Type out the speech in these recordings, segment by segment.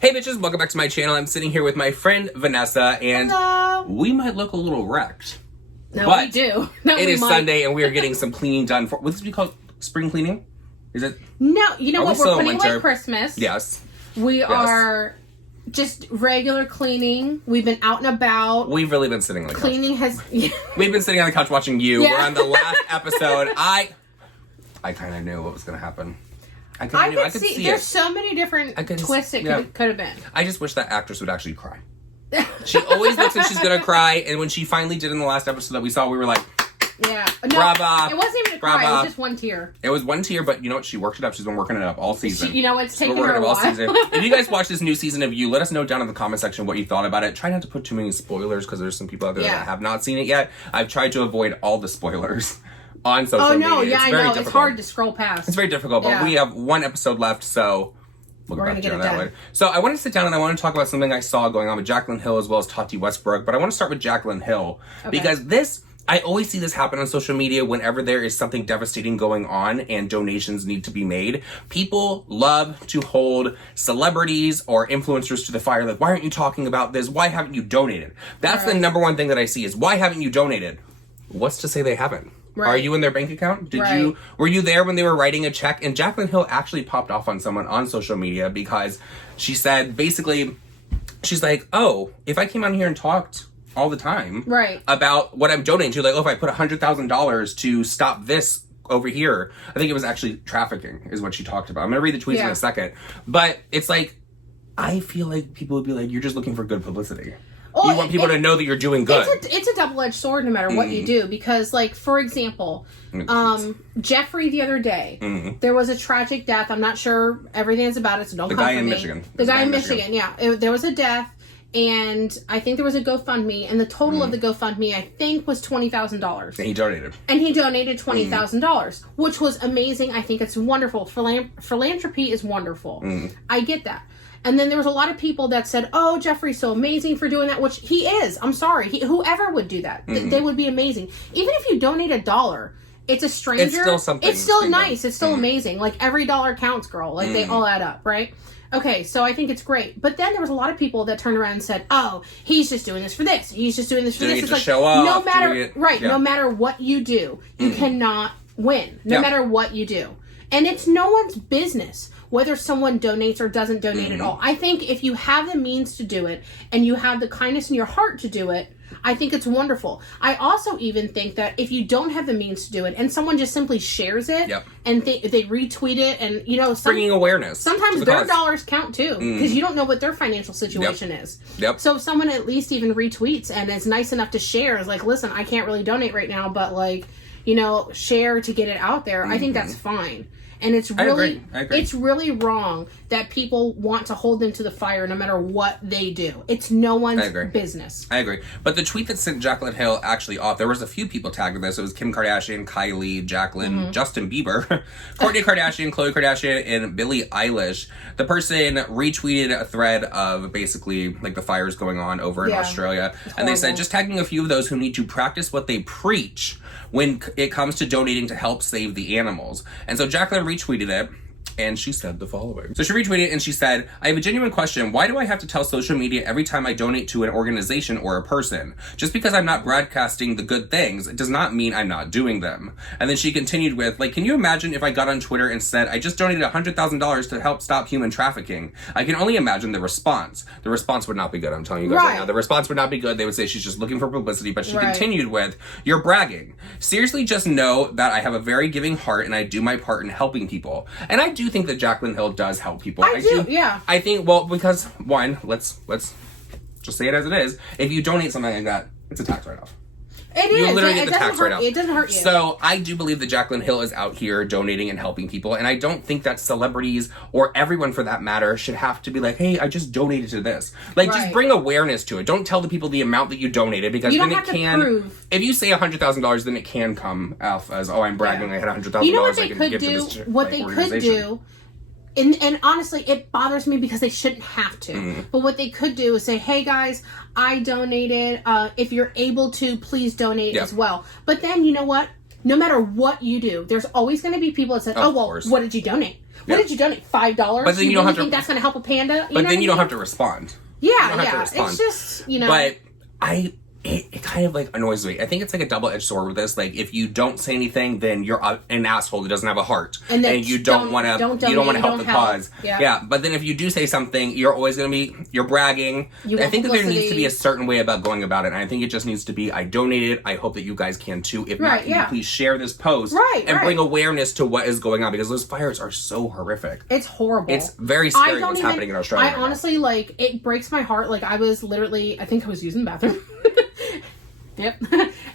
Hey bitches, welcome back to my channel. I'm sitting here with my friend Vanessa, and Hello. We might look a little wrecked. No, but we do. No, it we is might. Sunday, and we are getting some cleaning done. For would this be called spring cleaning? Is it? No, you know Are what? we We're still in putting winter? away Christmas. Yes. We are just regular cleaning. We've been out and about. We've really been sitting on the couch. Cleaning has... We've been sitting on the couch watching you. Yeah. We're on the last episode. I kind of knew what was going to happen. I could see there's it. so many different twists it could have been. I just wish that actress would actually cry. She always looks like she's going to cry, and when she finally did in the last episode that we saw, we were like... Yeah. No, brava. It wasn't even a cry. It was just one tear. It was one tear, but you know what? She worked it up. She's been working it up all season. It's taken her a while. If you guys watch this new season of You, let us know down in the comment section what you thought about it. Try not to put too many spoilers because there's some people out there that have not seen it yet. I've tried to avoid all the spoilers on social media. Oh, no. Yeah, it's I very know. difficult. It's hard to scroll past. It's very difficult, but we have one episode left, so... We're going to get it done. So I want to sit down and I want to talk about something I saw going on with Jaclyn Hill as well as Tati Westbrook, but I want to start with Jaclyn Hill because I always see this happen on social media whenever there is something devastating going on and donations need to be made. People love to hold celebrities or influencers to the fire. Like, why aren't you talking about this? Why haven't you donated? That's the number one thing that I see is, why haven't you donated? What's to say they haven't? Right. Are you in their bank account? Were you there when they were writing a check? And Jaclyn Hill actually popped off on someone on social media because she said, basically, she's like, oh, if I came on here and talked all the time about what I'm donating to, like, oh, if I put $100,000 to stop this over here, I think it was actually trafficking is what she talked about. I'm going to read the tweets in a second. But it's like, I feel like people would be like, you're just looking for good publicity. You want people to know that you're doing good. It's a double-edged sword no matter what you do. Because, like, for example, Jeffrey the other day, there was a tragic death. I'm not sure everything's about it, so don't come for me. The guy in Michigan, yeah. There was a death, and I think there was a GoFundMe, and the total of the GoFundMe, I think, was $20,000. And he donated. And he donated $20,000, which was amazing. I think it's wonderful. Philanthropy is wonderful. I get that. And then there was a lot of people that said, oh, Jeffrey's so amazing for doing that, which he is. I'm sorry. Whoever would do that, they would be amazing. Even if you donate $1, it's a stranger. It's still something. It's still nice. It's still amazing. Like, every dollar counts, girl. Like, they all add up, right? Okay, so I think it's great. But then there was a lot of people that turned around and said, oh, he's just doing this for this. He's just doing this for this. It's like, show off. No matter what you do, you cannot win. No matter what you do. And it's no one's business whether someone donates or doesn't donate at all. I think if you have the means to do it and you have the kindness in your heart to do it, I think it's wonderful. I also even think that if you don't have the means to do it and someone just simply shares it and they retweet it and, you know... bringing awareness. Sometimes their dollars count too because you don't know what their financial situation is. So if someone at least even retweets and is nice enough to share, is like, listen, I can't really donate right now, but, like, you know, share to get it out there, I think that's fine. And it's really, I agree. It's really wrong that people want to hold them to the fire no matter what they do. It's no one's business. I agree. But the tweet that sent Jaclyn Hill actually off, there was a few people tagged in this. It was Kim Kardashian, Kylie, Jaclyn, Justin Bieber, Kourtney Kardashian, Khloe Kardashian, and Billie Eilish. The person retweeted a thread of basically like the fires going on over in Australia. And they said, just tagging a few of those who need to practice what they preach when it comes to donating to help save the animals. And so Jaclyn retweeted it, and she said the following. So she retweeted and she said, I have a genuine question. Why do I have to tell social media every time I donate to an organization or a person? Just because I'm not broadcasting the good things, it does not mean I'm not doing them. And then she continued with, like, can you imagine if I got on Twitter and said, I just donated $100,000 to help stop human trafficking? I can only imagine the response. The response would not be good, I'm telling you guys right now. The response would not be good. They would say she's just looking for publicity, but she continued with, you're bragging. Seriously, just know that I have a very giving heart and I do my part in helping people. And I do think that Jaclyn Hill does help people. I do. I think, well, because one, let's just say it as it is. If you donate something like that, it's a tax write-off. You literally get the tax write-off. It doesn't hurt you. So I do believe that Jaclyn Hill is out here donating and helping people, and I don't think that celebrities or everyone for that matter should have to be like, hey, I just donated to this. Like, just bring awareness to it. Don't tell the people the amount that you donated, because then it can. If you say $100,000, then it can come off as, oh, I'm bragging. I had $100,000. You know what they could do? What they could do. And honestly, it bothers me because they shouldn't have to. But what they could do is say, hey guys, I donated. If you're able to, please donate as well. But then, you know what? no matter what you do, there's always going to be people that say, "Oh, well, what did you donate? What did you donate? $5? But then you don't have to think that's going to help a panda?" But then you don't have to respond. Yeah. It's just, But it kind of like annoys me. I think it's like a double-edged sword with this. Like, if you don't say anything, then you're an asshole that doesn't have a heart, and you don't want to help the cause. Yeah. But then if you do say something, you're always going to you're bragging. I think that there needs to be a certain way about going about it, and I think it just needs to be, I donated. I hope that you guys can too. If not, can you please share this post and bring awareness to what is going on, because those fires are so horrific. It's horrible. It's very scary what's happening in Australia. I honestly like, it breaks my heart. Like, I was literally, I think I was using the bathroom. Yep.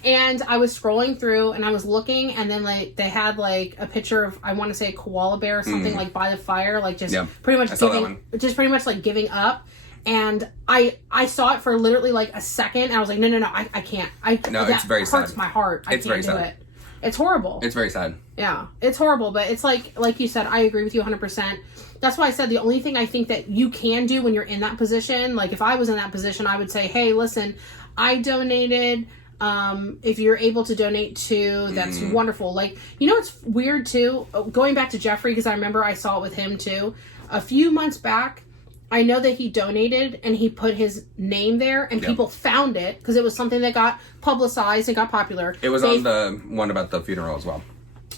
And I was scrolling through and I was looking, and then like they had like a picture of, I want to say, a koala bear or something like by the fire, like just pretty much like giving up. And I saw it for literally like a second, and I was like, no, I can't. It's very sad. It hurts my heart. I can't do it. It's horrible. It's very sad. Yeah, it's horrible, but it's like you said, I agree with you 100%. That's why I said the only thing I think that you can do when you're in that position, like if I was in that position, I would say, hey, listen, I donated. If you're able to donate too, that's wonderful. Like, you know, it's weird too, going back to Jeffrey, because I remember I saw it with him too. A few months back, I know that he donated and he put his name there, and people found it because it was something that got publicized and got popular. It was on the one about the funeral as well.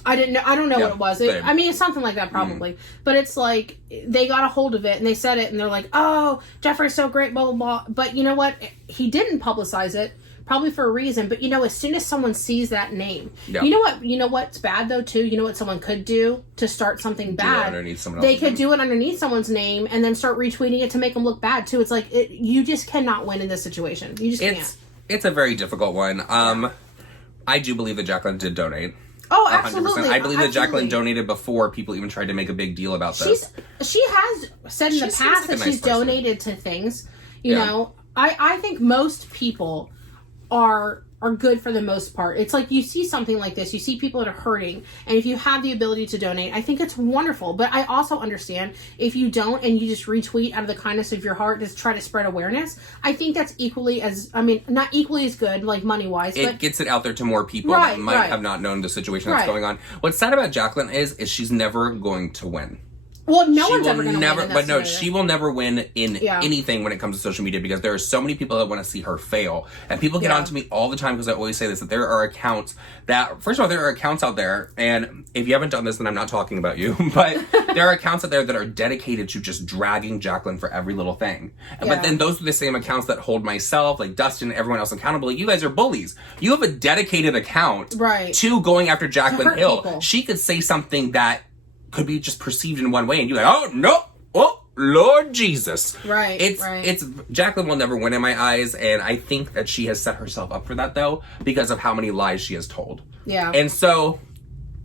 I don't know what it was. I mean, it's something like that probably. But it's like, they got a hold of it and they said it, and they're like, oh, Jeffrey's so great, blah, blah, blah. But you know what? He didn't publicize it, probably for a reason. But you know, as soon as someone sees that name, you know what's bad though too? You know what someone could do to start something bad? They could do it underneath someone's name and then start retweeting it to make them look bad too. It's like, you just cannot win in this situation. You just can't. It's a very difficult one. I do believe that Jaclyn did donate. Oh, absolutely. 100%. I believe that Jaclyn donated before people even tried to make a big deal about this. She has said in the past that she's donated to things. You know, I think most people are good for the most part. It's like, you see something like this, you see people that are hurting, and if you have the ability to donate, I think it's wonderful. But I also understand if you don't, and you just retweet out of the kindness of your heart to try to spread awearness, I think that's equally as, I mean, not equally as good, like money-wise. It gets it out there to more people that might have not known the situation that's going on. What's sad about Jaclyn is she's never going to win. Well, no one's ever going to win. But no, she will never win in anything when it comes to social media, because there are so many people that want to see her fail. And people get on to me all the time, because I always say this, that there are accounts that, first of all, there are accounts out there, and if you haven't done this, then I'm not talking about you, but there are accounts out there that are dedicated to just dragging Jaclyn for every little thing. But then those are the same accounts that hold myself, like Dustin, and everyone else accountable. Like, you guys are bullies. You have a dedicated account to going after Jaclyn Hill. People. She could say something that could be just perceived in one way, and you're like, oh no, oh Lord Jesus. It's Jaclyn will never win in my eyes, and I think that she has set herself up for that though, because of how many lies she has told. And so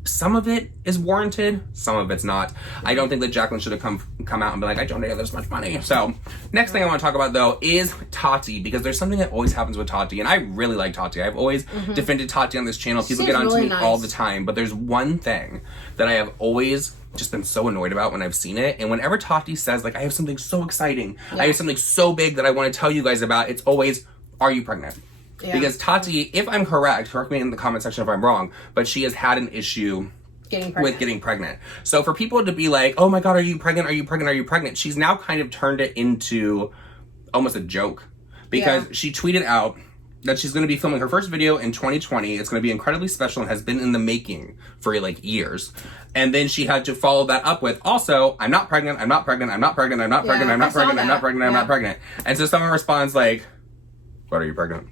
some of it is warranted, some of it's not. I don't think that Jaclyn should have come out and be like, I donated this much money. So next thing I want to talk about though is Tati, because there's something that always happens with Tati, and I really like Tati. I've always defended Tati on this channel. People get on to me all the time, but there's one thing that I have always just been so annoyed about when I've seen it. And whenever Tati says, like, I have something so exciting, I have something so big that I want to tell you guys about, it's always, are you pregnant? Because Tati, if I'm correct me in the comment section if I'm wrong, but she has had an issue with getting pregnant. So for people to be like, oh my God, are you pregnant? Are you pregnant? Are you pregnant? She's now kind of turned it into almost a joke, because she tweeted out that she's going to be filming her first video in 2020. It's going to be incredibly special and has been in the making for like years. And then she had to follow that up with, also, I'm not pregnant, I'm not pregnant, I'm not pregnant, I'm not pregnant, I'm not pregnant, I'm not pregnant, I'm not pregnant. And so someone responds like, what, are you pregnant?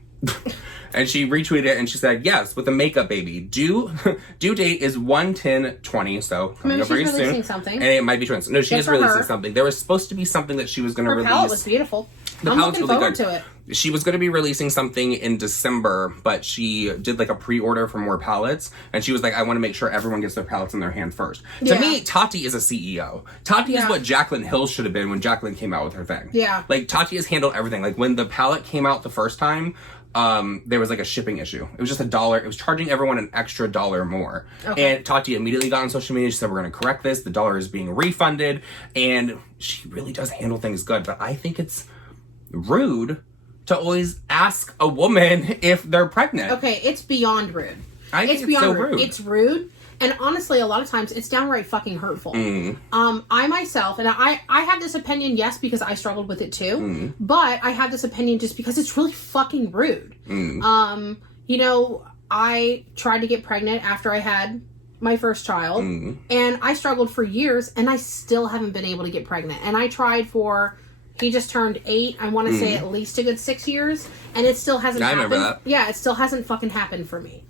And she retweeted it and she said, yes, with a makeup baby. Due date is 1/10/20, so coming up very soon. Something. And it might be twins. No, she is releasing something. There was supposed to be something that she was going to release. Her palette was beautiful. I'm looking forward to it. She was going to be releasing something in December, but she did like a pre-order for more palettes, and she was like, I want to make sure everyone gets their palettes in their hand first. To me, Tati is a CEO. Tati is what Jaclyn Hill should have been when Jaclyn came out with her thing. Like, Tati has handled everything. Like, when the palette came out the first time, there was like a shipping issue. It was just $1. It was charging everyone an extra $1 more. And Tati immediately got on social media. She said, we're going to correct this. The $1 is being refunded. And she really does handle things good. But I think it's rude to always ask a woman if they're pregnant. Okay, it's beyond rude. I think it's beyond so rude. rude. It's rude. And honestly, a lot of times, it's downright fucking hurtful. I myself, and I have this opinion, yes, because I struggled with it too, but I have this opinion just because it's really fucking rude. You know, I tried to get pregnant after I had my first child, and I struggled for years, and I still haven't been able to get pregnant. And I tried for... He just turned 8. I want to say at least a good 6 years, and it still hasn't happened. I remember that. Yeah, it still hasn't fucking happened for me.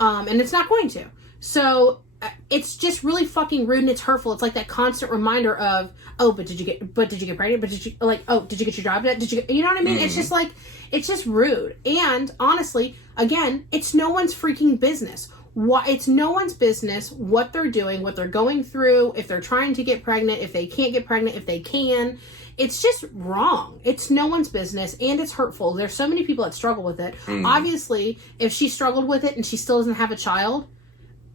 And it's not going to. So, it's just really fucking rude and it's hurtful. It's like that constant reminder of, oh, but did you get pregnant? But did you, like, oh, did you get your job yet? You know what I mean? It's just like, it's just rude. And, honestly, again, it's no one's freaking business. It's no one's business what they're doing, what they're going through, if they're trying to get pregnant, if they can't get pregnant, if they can. It's just wrong. It's no one's business, and it's hurtful. There's so many people that struggle with it. Obviously, if she struggled with it and she still doesn't have a child,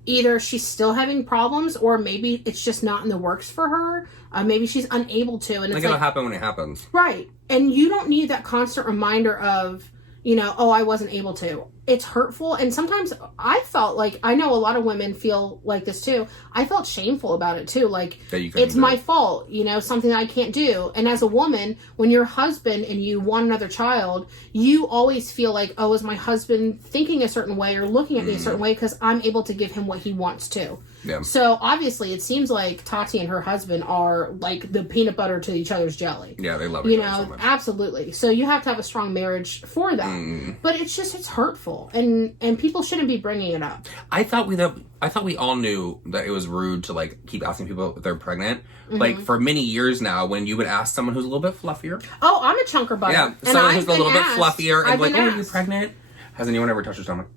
either she's still having problems, or maybe it's just not in the works for her. Maybe she's unable to. And it's it'll happen when it happens. Right. And you don't need that constant reminder of, you know, oh, I wasn't able to. It's hurtful. And sometimes I felt like, I know a lot of women feel like this too. I felt shameful about it too. Like, it's my fault, you know, something that I can't do. And as a woman, when your husband and you want another child, you always feel like, oh, is my husband thinking a certain way or looking at me a certain way because I'm able to give him what he wants to. Yeah. So obviously it seems like Tati and her husband are like the peanut butter to each other's jelly. Yeah, they love each other so much. Absolutely. So you have to have a strong marriage for that. But it's hurtful, and people shouldn't be bringing it up. I thought we all knew that it was rude to like keep asking people if they're pregnant. Like for many years now, when you would ask someone who's a little bit fluffier. Oh, I'm a chunker butter. Yeah, someone who's a little bit fluffier and like, oh, are you pregnant? Has anyone ever touched your stomach?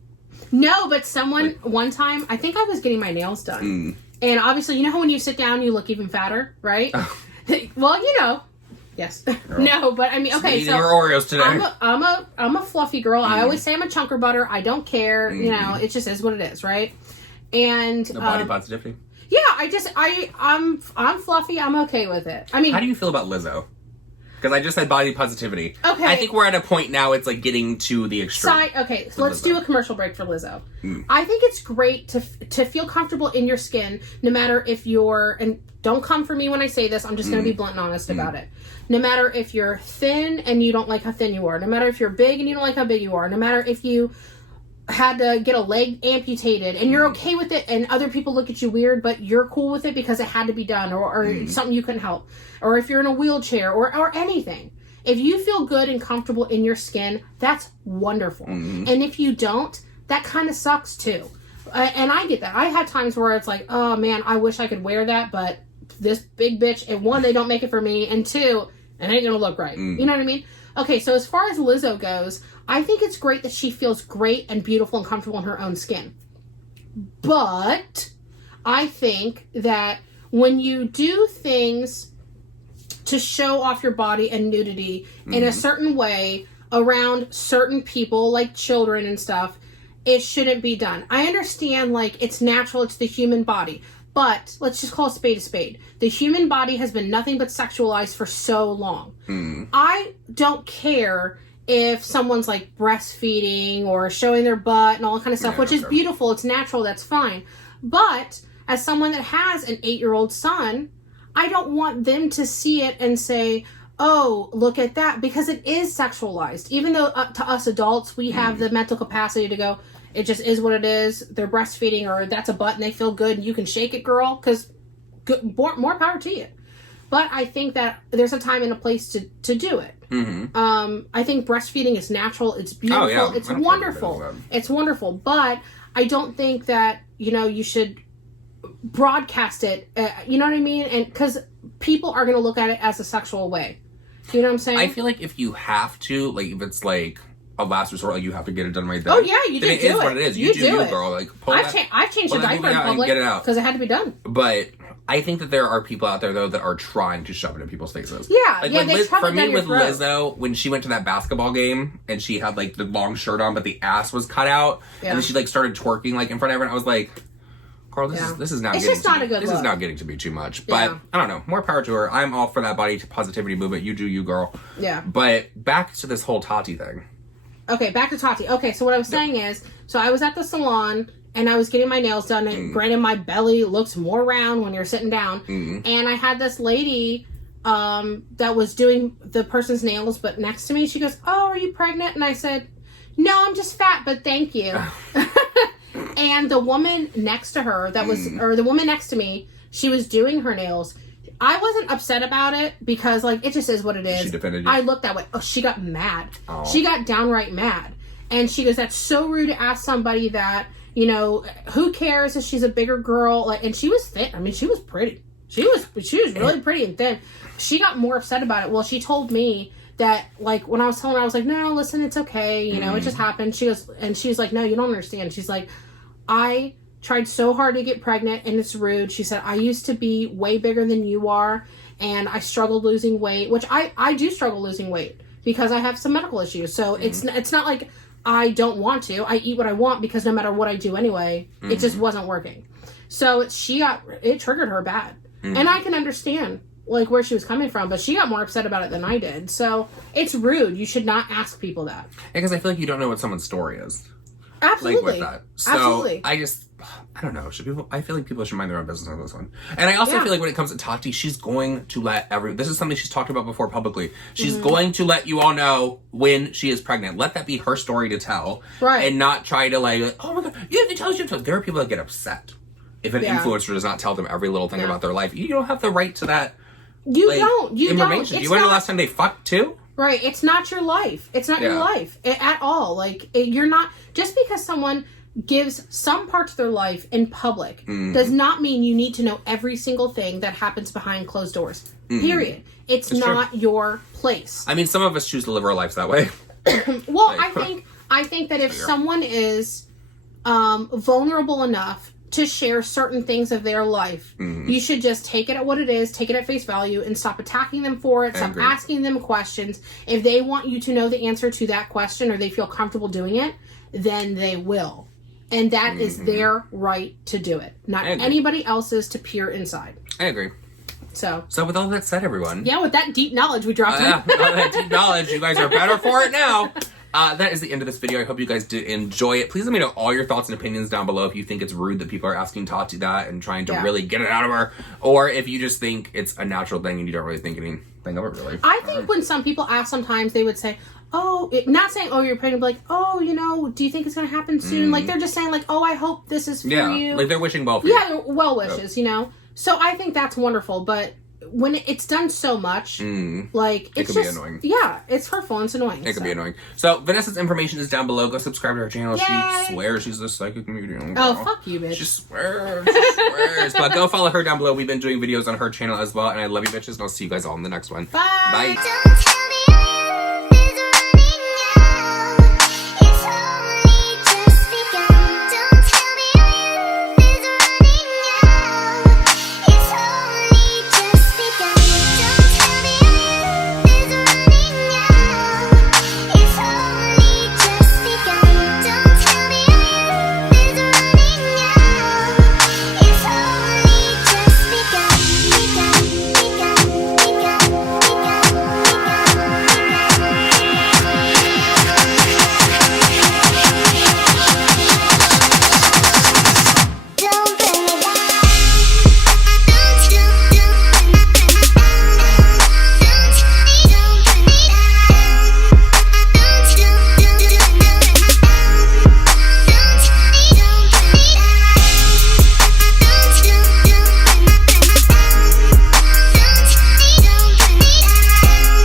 No, but one time, I think I was getting my nails done. And obviously, you know how when you sit down, you look even fatter, right? Well, you know. Yes. No, but I mean, okay, so Oreos today. I'm a fluffy girl. I always say I'm a chunker butter. I don't care. You know, it just is what it is, right? And the body positivity. Yeah, I'm fluffy. I'm okay with it. I mean, how do you feel about Lizzo? Because I just said body positivity. Okay. I think we're at a point now it's like getting to the extreme. Okay, so let's do a commercial break for Lizzo. I think it's great to feel comfortable in your skin, no matter if you're, and don't come for me when I say this, I'm just going to be blunt and honest about it. No matter if you're thin and you don't like how thin you are, no matter if you're big and you don't like how big you are, no matter if you had to get a leg amputated and you're okay with it and other people look at you weird but you're cool with it because it had to be done or something you couldn't help, or if you're in a wheelchair or anything, if you feel good and comfortable in your skin, that's wonderful. And if you don't, that kind of sucks too. And I get that. I had times where it's like, oh man, I wish I could wear that, but this big bitch, and one, they don't make it for me, and two, it ain't gonna look right. You know what I mean? Okay, so as far as Lizzo goes, I think it's great that she feels great and beautiful and comfortable in her own skin. But I think that when you do things to show off your body and nudity in a certain way around certain people, like children and stuff, it shouldn't be done. I understand, like, it's natural, it's the human body. But let's just call a spade a spade. The human body has been nothing but sexualized for so long. I don't care if someone's like breastfeeding or showing their butt and all that kind of stuff, which is beautiful. It's natural. That's fine. But as someone that has an 8-year-old son, I don't want them to see it and say, oh, look at that, because it is sexualized. Even though to us adults, we have the mental capacity to go, it just is what it is. They're breastfeeding, or that's a butt and they feel good and you can shake it, girl, because more power to you. But I think that there's a time and a place to do it. I think breastfeeding is natural. It's beautiful. Oh, yeah. It's wonderful. It's wonderful. But I don't think that, you know, you should broadcast it. You know what I mean? And because people are going to look at it as a sexual way. You know what I'm saying? I feel like if you have to, like, if it's like a last resort, like you have to get it done right there. Oh yeah, you do. It is what it is. You do it, girl. Like, I've changed the diaper in public because it had to be done. But I think that there are people out there though that are trying to shove it in people's faces. Yeah, like yeah. For me, with Lizzo, when she went to that basketball game and she had like the long shirt on, but the ass was cut out, and then she like started twerking like in front of everyone. I was like, girl, this is not. It's just not a good look. This is not getting to be too much. But I don't know. More power to her. I'm all for that body positivity movement. You do you, girl. Yeah. But back to this whole Tati thing. Okay, back to Tati. Okay, so what I was saying is, so I was at the salon, and I was getting my nails done. And granted, my belly looks more round when you're sitting down. And I had this lady that was doing the person's nails, but next to me, she goes, "Oh, are you pregnant?" And I said, "No, I'm just fat, but thank you." And the woman next to her or the woman next to me, she was doing her nails. I wasn't upset about it because, like, it just is what it is. She defended you. I looked that way. Oh, she got mad. Oh. She got downright mad. And she goes, "That's so rude to ask somebody that, you know, who cares if she's a bigger girl?" Like, and she was thin. I mean, she was pretty. She was really pretty and thin. She got more upset about it. Well, she told me that, like, when I was telling her, I was like, "No, listen, it's okay. You know, it just happened." She goes, and she's like, "No, you don't understand." She's like, "I tried so hard to get pregnant and it's rude." She said, "I used to be way bigger than you are and I struggled losing weight," which I do struggle losing weight because I have some medical issues. So it's not like I don't want to. I eat what I want because no matter what I do anyway, it just wasn't working. So it triggered her bad. And I can understand, like, where she was coming from, but she got more upset about it than I did. So it's rude. You should not ask people that. Because I feel like you don't know what someone's story is. Absolutely. Like, with that. So Absolutely. I don't know. I feel like people should mind their own business on this one. And I also feel like when it comes to Tati, she's going to let this is something she's talked about before publicly. She's going to let you all know when she is pregnant. Let that be her story to tell. Right. And not try to, like, "Oh my God, you have to tell us." There are people that get upset if an influencer does not tell them every little thing about their life. You don't have the right to that. You don't. You information. Do you want to know the last time they fucked too? Right. It's not your life. It's not your life at all. Like, you're not, just because someone gives some parts of their life in public does not mean you need to know every single thing that happens behind closed doors. Period. It's not your place. I mean, some of us choose to live our lives that way. Well, I think that if someone is vulnerable enough to share certain things of their life, you should just take it at what it is, take it at face value, and stop attacking them for it, stop asking them questions. If they want you to know the answer to that question or they feel comfortable doing it, then they will. And that is their right to do it. Not anybody else's to peer inside. I agree. So with all that said, everyone. Yeah, with that deep knowledge we dropped on. With all that deep knowledge, you guys are better for it now. That is the end of this video. I hope you guys did enjoy it. Please let me know all your thoughts and opinions down below if you think it's rude that people are asking Tati that and trying to really get it out of her. Or if you just think it's a natural thing and you don't really think anything of it, really. I think when some people ask sometimes, they would say, not saying, "Oh, you're pregnant," but like, "Oh, you know, do you think it's going to happen soon?" Like, they're just saying, like, "Oh, I hope this is for you." Like, they're wishing well for you. Yeah, they're well wishes, you know? So I think that's wonderful, but when it's done so much, like, it's just... Be annoying. Yeah, it's hurtful and it's annoying. It can be annoying. So, Vanessa's information is down below. Go subscribe to her channel. Yay. She swears she's a psychic medium. Oh, fuck you, bitch. She swears. She swears. But go follow her down below. We've been doing videos on her channel as well. And I love you, bitches. And I'll see you guys all in the next one. Bye. Bye.